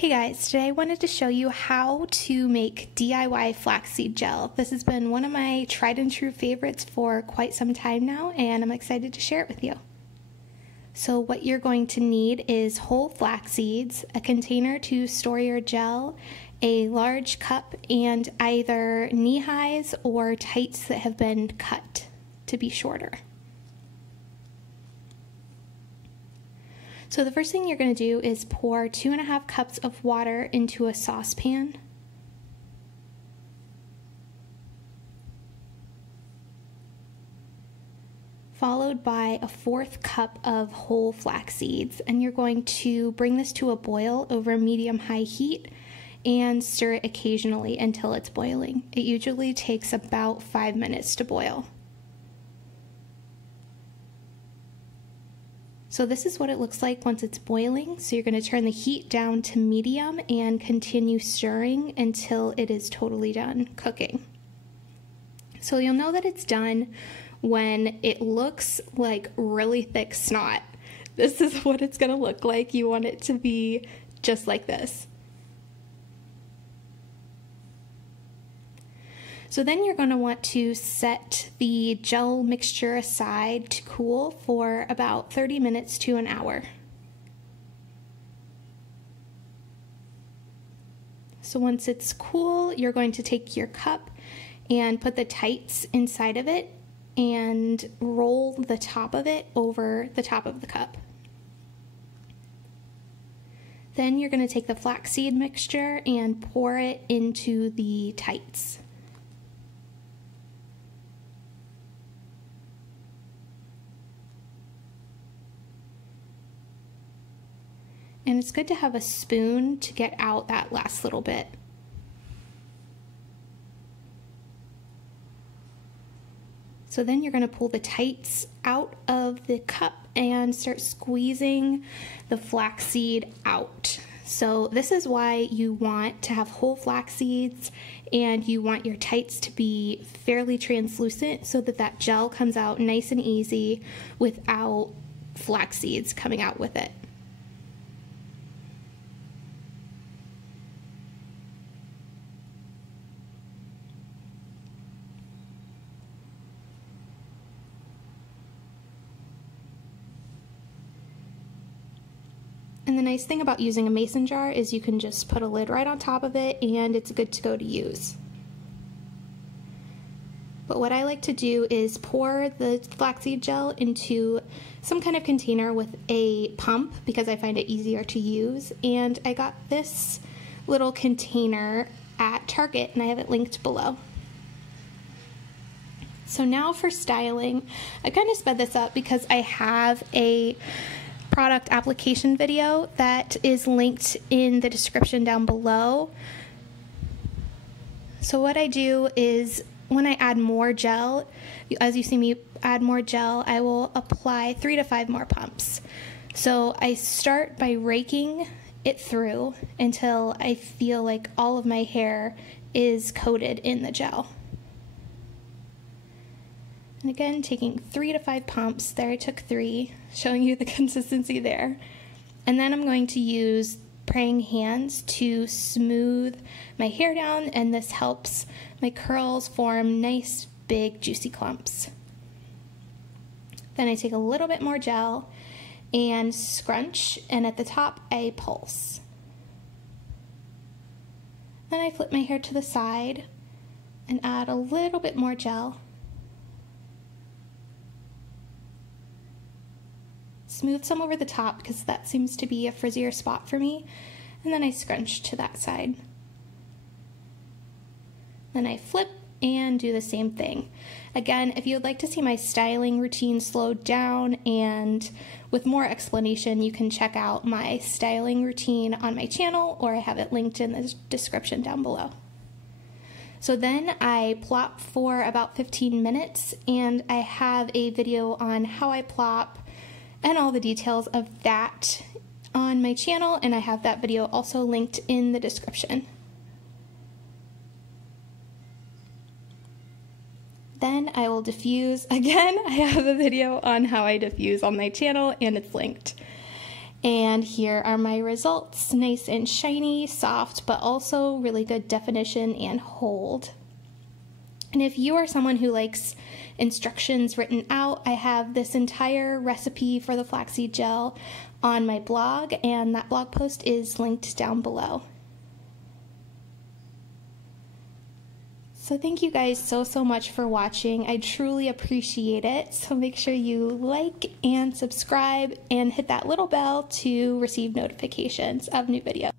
Hey guys, today I wanted to show you how to make DIY flaxseed gel. This has been one of my tried and true favorites for quite some time now, and I'm excited to share it with you. So what you're going to need is whole flax seeds, a container to store your gel, a large cup, and either knee-highs or tights that have been cut to be shorter. So the first thing you're going to do is pour 2.5 cups of water into a saucepan. Followed by a 1/4 cup of whole flax seeds, and you're going to bring this to a boil over medium-high heat and stir it occasionally until it's boiling. It usually takes about 5 minutes to boil. So this is what it looks like once it's boiling. So you're going to turn the heat down to medium and continue stirring until it is totally done cooking. So you'll know that it's done when it looks like really thick snot. This is what it's going to look like. You want it to be just like this. So then you're going to want to set the gel mixture aside to cool for about 30 minutes to an hour. So once it's cool, you're going to take your cup and put the tights inside of it and roll the top of it over the top of the cup. Then you're going to take the flaxseed mixture and pour it into the tights. And it's good to have a spoon to get out that last little bit. So then you're going to pull the tights out of the cup and start squeezing the flaxseed out. So this is why you want to have whole flax seeds, and you want your tights to be fairly translucent so that that gel comes out nice and easy without flax seeds coming out with it. And the nice thing about using a mason jar is you can just put a lid right on top of it and it's good to go to use. But what I like to do is pour the flaxseed gel into some kind of container with a pump because I find it easier to use. And I got this little container at Target and I have it linked below. So now for styling, I kind of sped this up because I have a product application video that is linked in the description down below. So what I do is when I add more gel, as you see me add more gel, I will apply 3 to 5 more pumps. So I start by raking it through until I feel like all of my hair is coated in the gel. And again, taking 3 to 5 pumps. There I took 3, showing you the consistency there. And then I'm going to use praying hands to smooth my hair down, and this helps my curls form nice, big, juicy clumps. Then I take a little bit more gel and scrunch, and at the top I pulse. Then I flip my hair to the side and add a little bit more gel. Smooth some over the top because that seems to be a frizzier spot for me, and then I scrunch to that side. Then I flip and do the same thing. Again, if you would like to see my styling routine slowed down and with more explanation, you can check out my styling routine on my channel, or I have it linked in the description down below. So then I plop for about 15 minutes, and I have a video on how I plop and all the details of that on my channel, and I have that video also linked in the description. Then I will diffuse. Again, I have a video on how I diffuse on my channel, and it's linked. And here are my results. Nice and shiny, soft, but also really good definition and hold. And if you are someone who likes instructions written out, I have this entire recipe for the flaxseed gel on my blog, and that blog post is linked down below. So thank you guys so much for watching. I truly appreciate it. So make sure you like and subscribe and hit that little bell to receive notifications of new videos.